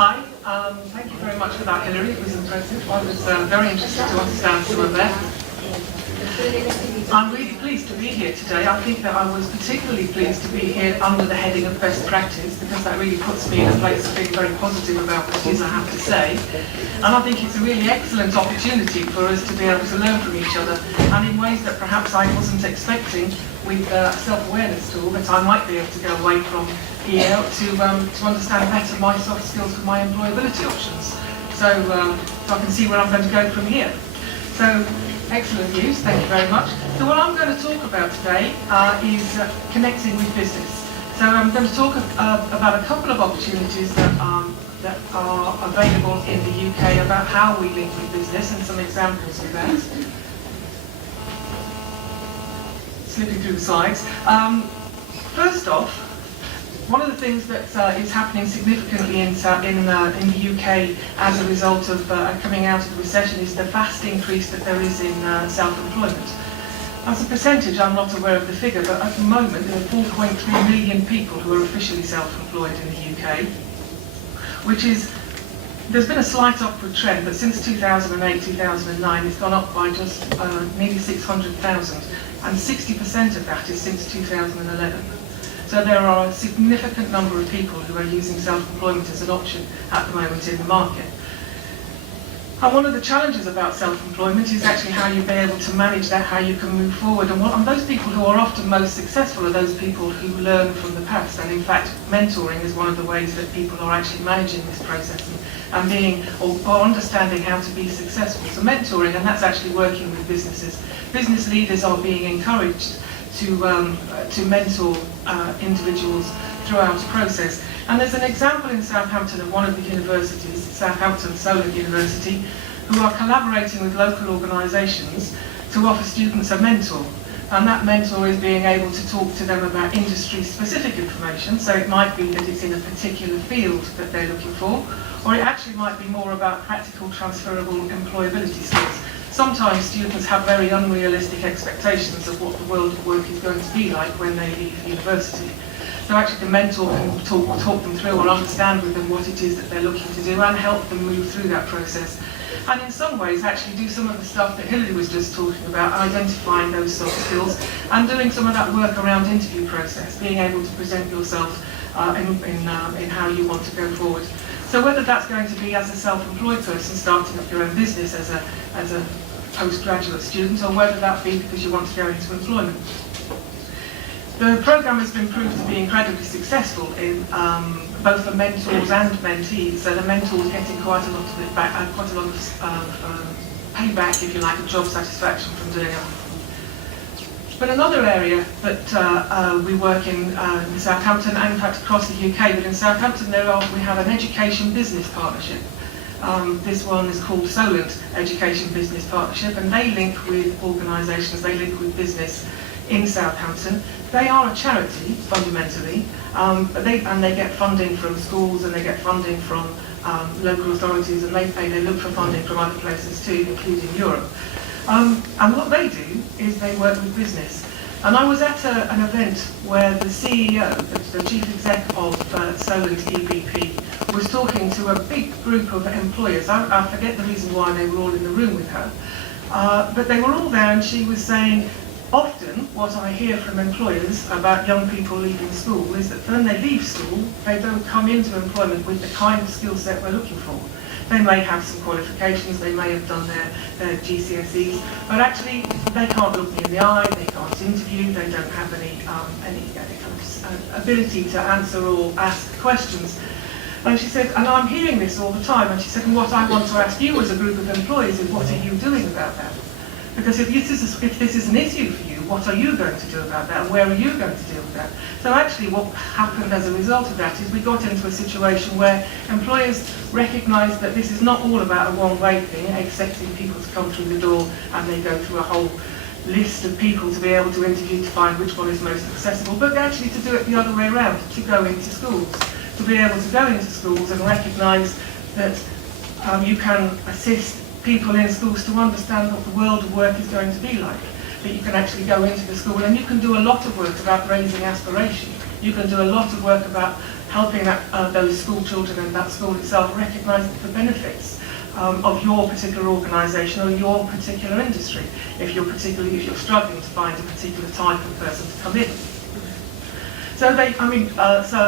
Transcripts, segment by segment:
Hi, thank you very much for that, Hilary. It was impressive. I was very interested to understand some of that. I'm really pleased to be here today. I think that I was particularly pleased to be here under the heading of best practice, because that really puts me in a place of being very positive about what it is I have to say. And I think it's a really excellent opportunity for us to be able to learn from each other, and in ways that perhaps I wasn't expecting, with a self-awareness tool that I might be able to go away from here to understand better my soft skills with my employability options. So I can see where I'm going to go from here. So, excellent news, thank you very much. So what I'm going to talk about today is connecting with business. So I'm going to talk about a couple of opportunities that are available in the UK about how we link with business and some examples of that. Slipping through the slides. First off, one of the things that is happening significantly in the UK as a result of coming out of the recession is the vast increase that there is in self-employment. As a percentage, I'm not aware of the figure, but at the moment there are 4.3 million people who are officially self-employed in the UK, which is, there's been a slight upward trend, but since 2008-2009 it's gone up by just nearly 600,000, and 60% of that is since 2011. So there are a significant number of people who are using self-employment as an option at the moment in the market. And one of the challenges about self-employment is actually how you'll be able to manage that, how you can move forward. And those people who are often most successful are those people who learn from the past. And in fact, mentoring is one of the ways that people are actually managing this process and being, or understanding how to be successful. So mentoring, and that's actually working with businesses. Business leaders are being encouraged to mentor individuals throughout the process. And there's an example in Southampton of one of the universities, Southampton Solent University, who are collaborating with local organisations to offer students a mentor. And that mentor is being able to talk to them about industry-specific information, so it might be that it's in a particular field that they're looking for, or it actually might be more about practical transferable employability skills. Sometimes students have very unrealistic expectations of what the world of work is going to be like when they leave university. So actually the mentor can talk them through or understand with them what it is that they're looking to do and help them move through that process. And in some ways actually do some of the stuff that Hilary was just talking about, identifying those soft skills and doing some of that work around interview process, being able to present yourself in how you want to go forward. So whether that's going to be as a self-employed person starting up your own business as a postgraduate student, or whether that be because you want to go into employment. The programme has been proved to be incredibly successful in both the mentors and mentees. So the mentors getting quite a lot of it back, quite a lot of payback, if you like, of job satisfaction from doing it. But another area that we work in Southampton, and in fact across the UK, but in Southampton we have an education business partnership. This one is called Solent Education Business Partnership, and they link with organisations, they link with business in Southampton. They are a charity, fundamentally, but they get funding from schools and they get funding from local authorities, and they look for funding from other places too, including Europe. And what they do is they work with business. And I was at an event where the CEO, the chief exec of Solent EBP, was talking to a big group of employers. I forget the reason why they were all in the room with her. But they were all there, and she was saying, often what I hear from employers about young people leaving school is that when they leave school, they don't come into employment with the kind of skill set we're looking for. They may have some qualifications, they may have done their GCSEs, but actually they can't look me in the eye, they can't interview, they don't have any ability to answer or ask questions. And she said, and I'm hearing this all the time, and she said, and what I want to ask you as a group of employees is, what are you doing about that? Because if this is an issue for you, what are you going to do about that, and where are you going to deal with that? So actually what happened as a result of that is we got into a situation where employers recognised that this is not all about a one-way thing, accepting people to come through the door and they go through a whole list of people to be able to interview to find which one is most accessible, but actually to do it the other way around, to go into schools, to be able to go into schools and recognise that you can assist people in schools to understand what the world of work is going to be like. That you can actually go into the school and you can do a lot of work about raising aspiration. You can do a lot of work about helping those school children and that school itself recognise the benefits of your particular organisation or your particular industry, if you're struggling to find a particular type of person to come in. So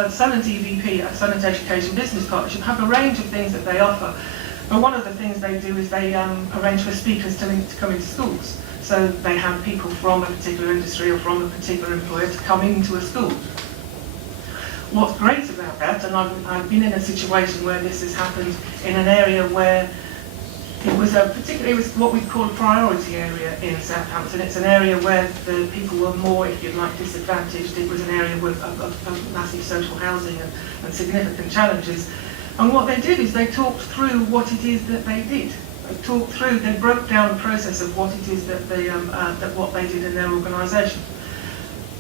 Solent EVP, Solent Education Business Partnership, have a range of things that they offer. But one of the things they do is they arrange for speakers to come into schools. So they have people from a particular industry or from a particular employer to come into a school. What's great about that, and I've been in a situation where this has happened in an area where it was what we call a priority area in Southampton. It's an area where the people were more, if you'd like, disadvantaged. It was an area of massive social housing and significant challenges. And what they did is they talked through what it is that they did. They broke down the process of what it is that what they did in their organisation.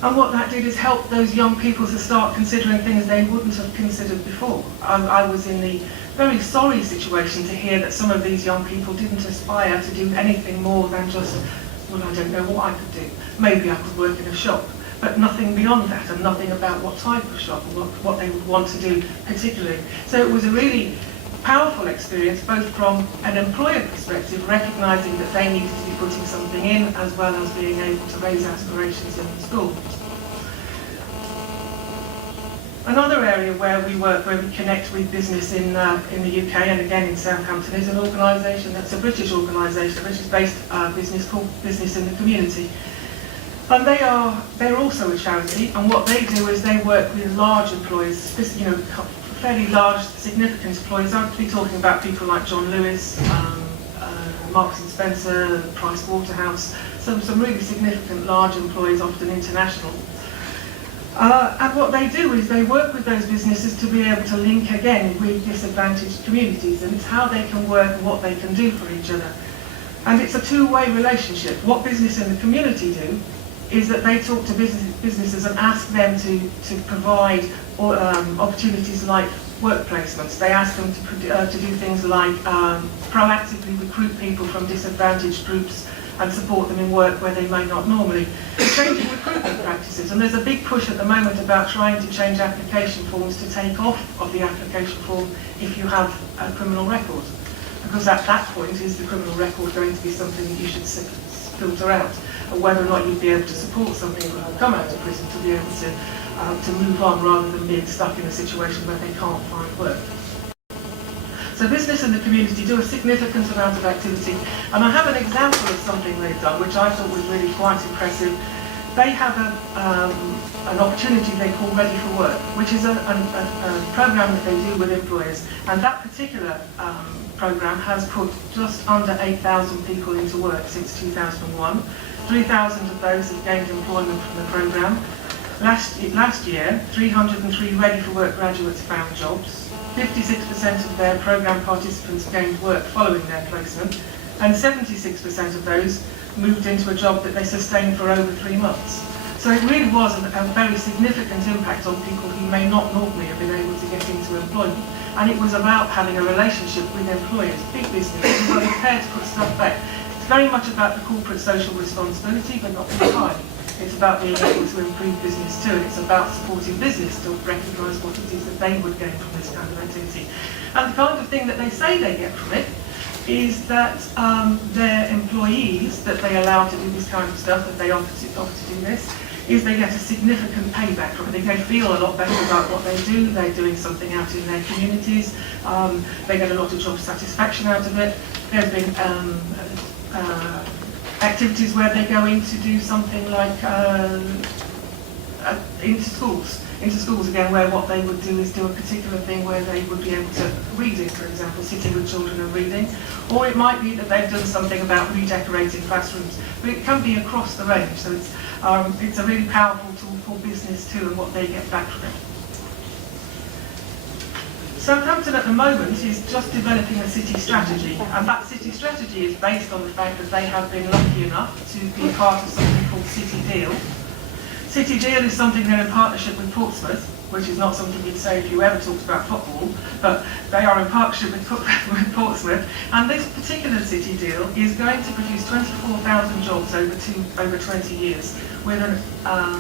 And what that did is help those young people to start considering things they wouldn't have considered before. I was in the very sorry situation to hear that some of these young people didn't aspire to do anything more than just, well, I don't know what I could do. Maybe I could work in a shop, but nothing beyond that, and nothing about what type of shop or what they would want to do particularly. So it was a really powerful experience, both from an employer perspective, recognising that they needed to be putting something in, as well as being able to raise aspirations in the school. Another area where we work, where we connect with business in the UK and again in Southampton, is an organisation that's a British organisation, which is based business called Business in the Community. And they're also a charity, and what they do is they work with large employers, fairly large, significant employers. I'm be talking about people like John Lewis, Marks and Spencer, Price Waterhouse, some really significant large employers, often international. And what they do is they work with those businesses to be able to link again with disadvantaged communities, and it's how they can work and what they can do for each other. And it's a two-way relationship. What Business in the Community do is that they talk to businesses and ask them to provide opportunities like work placements. They ask them to do things like proactively recruit people from disadvantaged groups and support them in work where they may not normally. Changing recruitment practices, and there's a big push at the moment about trying to change application forms to take off of the application form if you have a criminal record. Because at that point, is the criminal record going to be something that you should filter out, or whether or not you'd be able to support somebody who will come out of prison to be able to move on rather than being stuck in a situation where they can't find work. So Business in the Community do a significant amount of activity, and I have an example of something they've done which I thought was really quite impressive. They have an opportunity they call Ready for Work, which is a program that they do with employers, and that particular program has put just under 8,000 people into work since 2001. 3,000 of those have gained employment from the program. Last year, 303 Ready for Work graduates found jobs. 56% of their program participants gained work following their placement, and 76% of those moved into a job that they sustained for over 3 months. So it really was a very significant impact on people who may not normally have been able to get into employment. And it was about having a relationship with employers, big business, who were prepared to put stuff back. It's very much about the corporate social responsibility, but not entirely. It's about being able to improve business too, and it's about supporting business to recognise what it is that they would gain from this kind of activity. And the kind of thing that they say they get from it is that their employees that they allow to do this kind of stuff, that they offer to do this, is they get a significant payback from it. They feel a lot better about what they do, they're doing something out in their communities, they get a lot of job satisfaction out of it. There have been activities where they go in to do something like into schools again, where what they would do is do a particular thing where they would be able to reading, for example, sitting with children and reading, or it might be that they've done something about redecorating classrooms, but it can be across the range. So it's a really powerful tool for business too, and what they get back from it. Southampton at the moment is just developing a city strategy, and that city strategy is based on the fact that they have been lucky enough to be part of something called City Deal. City Deal is something they're in partnership with Portsmouth, which is not something you'd say if you ever talked about football, but they are in partnership with Portsmouth, and this particular City Deal is going to produce 24,000 jobs over 20 years, with an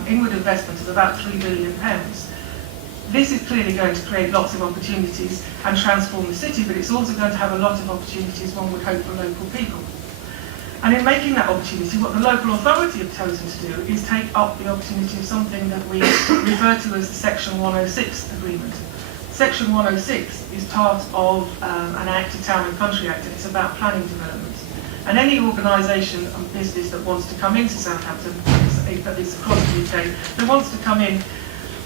inward investment of about £3 billion. This is clearly going to create lots of opportunities and transform the city, but it's also going to have a lot of opportunities, one would hope, for local people. And in making that opportunity, what the local authority have chosen to do is take up the opportunity of something that we refer to as the Section 106 agreement. Section 106 is part of an Act, a Town and Country Act, and it's about planning development. And any organisation and business that wants to come into Southampton, it's across the UK, that wants to come in,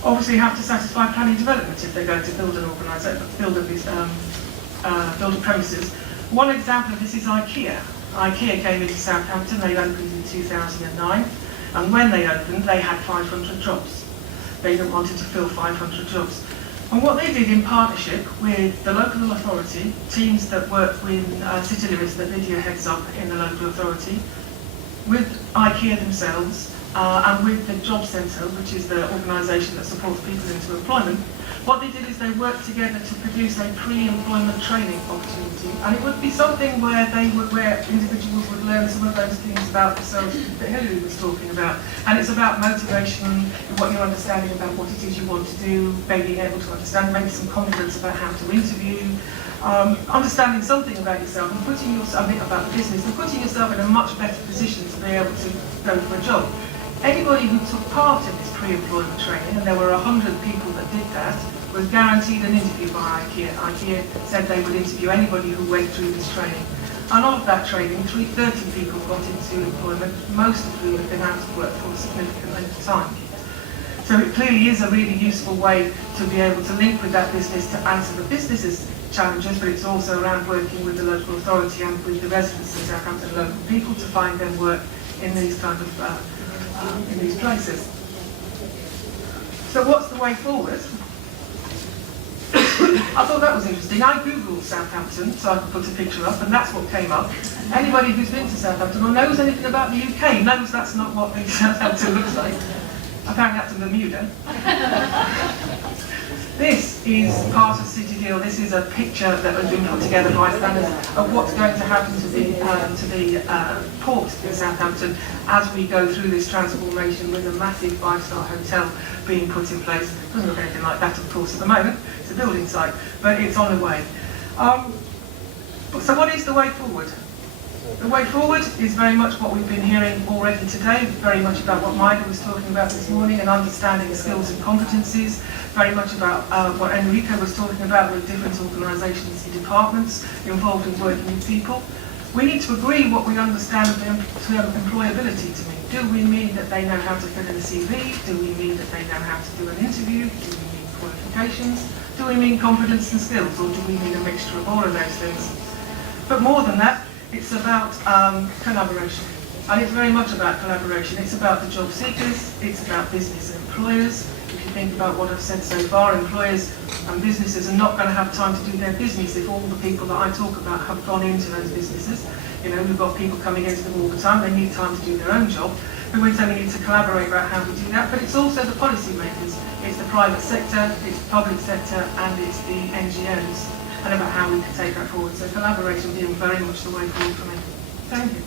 obviously have to satisfy planning development if they're going to build an organisation, build a premises. One example of this is IKEA. IKEA came into Southampton, they opened in 2009, and when they opened, they had 500 jobs. They wanted to fill 500 jobs. And what they did in partnership with the local authority, teams that work with city limits that Lydia heads up in the local authority, with IKEA themselves, and with the Job Centre, which is the organisation that supports people into employment, what they did is they worked together to produce a pre-employment training opportunity, and it would be something where individuals would learn some of those things about themselves that Hilary was talking about. And it's about motivation, what you're understanding about what it is you want to do, being able to understand, maybe some confidence about how to interview, understanding something about yourself and putting yourself about the business and putting yourself in a much better position to be able to go for a job. Anybody who took part in this pre-employment training, and there were 100 people that did that, was guaranteed an interview by IKEA. IKEA said they would interview anybody who went through this training. And of that training, 30 people got into employment, most of whom have been out of work for a significant length of time. So it clearly is a really useful way to be able to link with that business to answer the business's challenges, but it's also around working with the local authority and with the residents of Southampton, local people, to find them work in these kind of in these places. So what's the way forward? I thought that was interesting. I googled Southampton so I could put a picture up, and that's what came up. Anybody who's been to Southampton or knows anything about the UK knows that's not what the Southampton looks like. Apparently that's a Bermuda. This is part of City Deal. This is a picture that has been put together by planners of what's going to happen to the port in Southampton as we go through this transformation with a massive 5-star hotel being put in place. It doesn't look anything like that, of course, at the moment. It's a building site, but it's on the way. So what is the way forward? The way forward is very much what we've been hearing already today, very much about what Maida was talking about this morning, and understanding skills and competencies, very much about what Enrico was talking about with different organisations and departments involved in working with people. We need to agree what we understand the term employability to mean. Do we mean that they know how to fill in a CV? Do we mean that they know how to do an interview? Do we mean qualifications? Do we mean competence and skills? Or do we mean a mixture of all of those things? But more than that, it's about collaboration. And it's very much about collaboration. It's about the job seekers, it's about business and employers. If you think about what I've said so far, employers and businesses are not going to have time to do their business if all the people that I talk about have gone into those businesses. You know, we've got people coming into them all the time, they need time to do their own job. But we only need to collaborate about how we do that. But it's also the policy makers. It's the private sector, it's the public sector, and it's the NGOs, and about how we can take that forward. So collaboration being very much the way forward for me. Thank you.